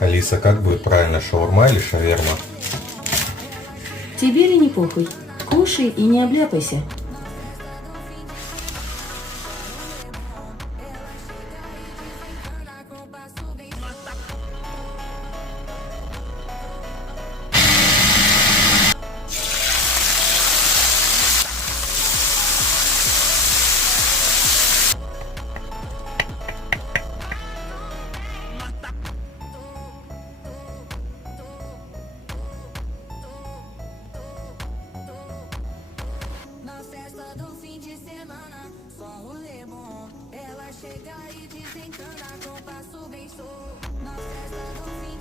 Алиса, как будет правильно, шаурма или шаверма? Тебе ли не похуй? Кушай и не обляпайся. Na festa do fim de semana, só rolê bom. Ela chega e desencana com passo bem sou. Na festa do fim